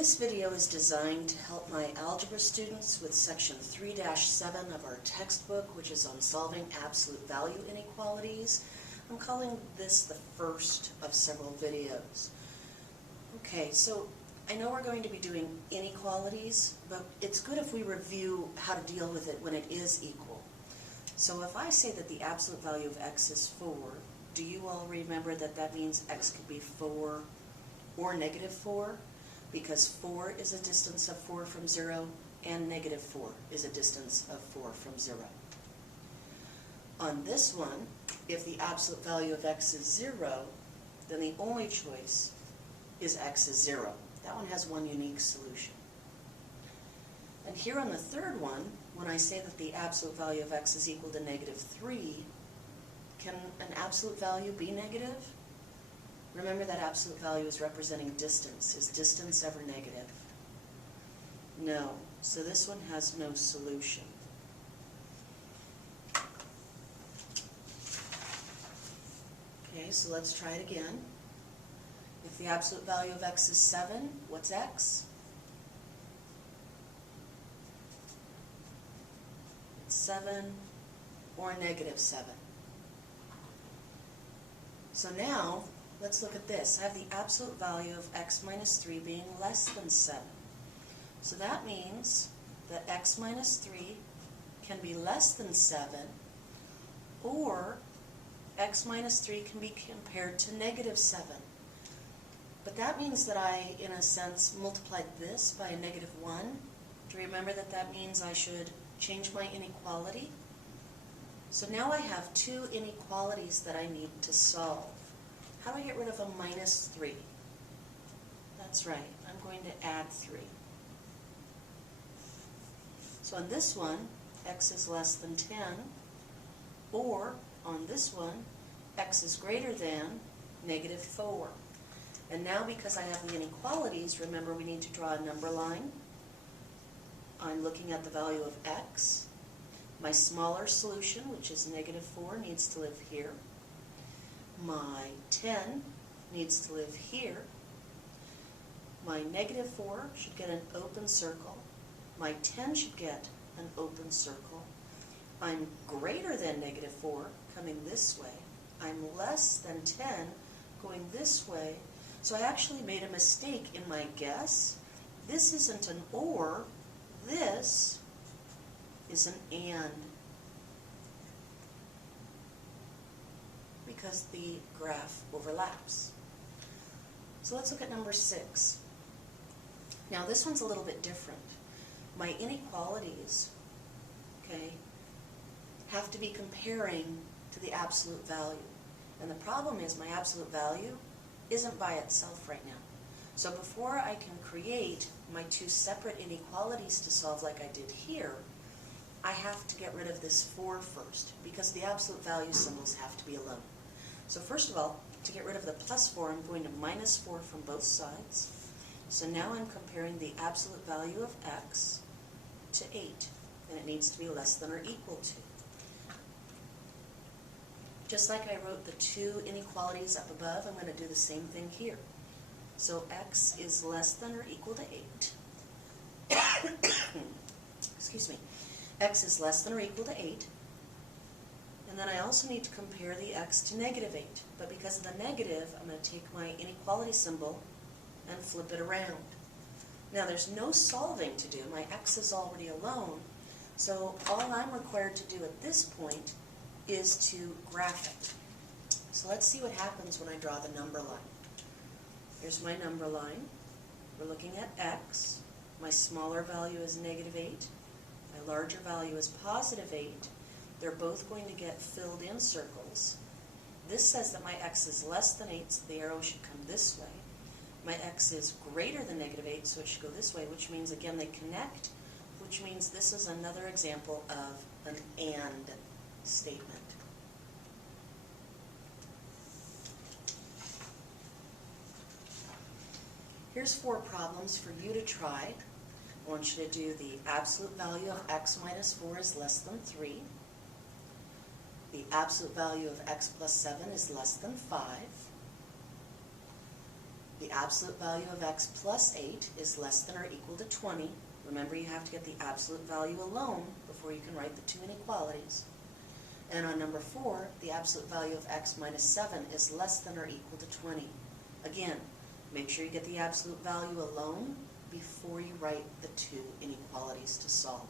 This video is designed to help my algebra students with section 3-7 of our textbook, which is on solving absolute value inequalities. I'm calling this the first of several videos. Okay, so I know we're going to be doing inequalities, but it's good if we review how to deal with it when it is equal. So if I say that the absolute value of x is 4, do you all remember that that means x could be 4 or negative 4? Because 4 is a distance of 4 from 0, and negative 4 is a distance of 4 from 0. On this one, if the absolute value of x is 0, then the only choice is x is 0. That one has one unique solution. And here on the third one, when I say that the absolute value of x is equal to negative 3, can an absolute value be negative? Remember that absolute value is representing distance. Is distance ever negative? No. So this one has no solution. Okay, so let's try it again. If the absolute value of x is 7, what's x? It's 7 or negative 7. So now, let's look at this. I have the absolute value of x minus 3 being less than 7. So that means that x minus 3 can be less than 7, or x minus 3 can be compared to negative 7. But that means that I, in a sense, multiplied this by a negative 1. Do you remember that that means I should change my inequality? So now I have two inequalities that I need to solve. How do I get rid of a minus 3? That's right, I'm going to add 3. So on this one, x is less than 10, or on this one, x is greater than negative 4. And now because I have the inequalities, remember we need to draw a number line. I'm looking at the value of x. My smaller solution, which is negative 4, needs to live here. My 10 needs to live here. My negative 4 should get an open circle. My 10 should get an open circle. I'm greater than negative 4 coming this way. I'm less than 10 going this way. So I actually made a mistake in my guess. This isn't an or, this is an and. Because the graph overlaps. So let's look at number 6. Now this one's a little bit different. My inequalities, okay, have to be comparing to the absolute value. And the problem is my absolute value isn't by itself right now. So before I can create my two separate inequalities to solve like I did here, I have to get rid of this 4 first, because the absolute value symbols have to be alone. So first of all, to get rid of the plus 4, I'm going to minus 4 from both sides. So now I'm comparing the absolute value of x to 8, and it needs to be less than or equal to. Just like I wrote the two inequalities up above, I'm going to do the same thing here. So x is less than or equal to 8. Excuse me. X is less than or equal to 8. And then I also need to compare the x to negative 8. But because of the negative, I'm going to take my inequality symbol and flip it around. Now there's no solving to do. My x is already alone. So all I'm required to do at this point is to graph it. So let's see what happens when I draw the number line. Here's my number line. We're looking at x. My smaller value is negative 8. My larger value is positive 8. They're both going to get filled in circles. This says that my x is less than 8, so the arrow should come this way. My x is greater than negative 8, so it should go this way, which means, again, they connect, which means this is another example of an and statement. Here's 4 problems for you to try. I want you to do the absolute value of x minus 4 is less than 3. The absolute value of x plus 7 is less than 5. The the absolute value of x plus 8 is less than or equal to 20. Remember, you have to get the absolute value alone before you can write the two inequalities. And on number 4, the absolute value of x minus 7 is less than or equal to 20. Again, make sure you get the absolute value alone before you write the two inequalities to solve.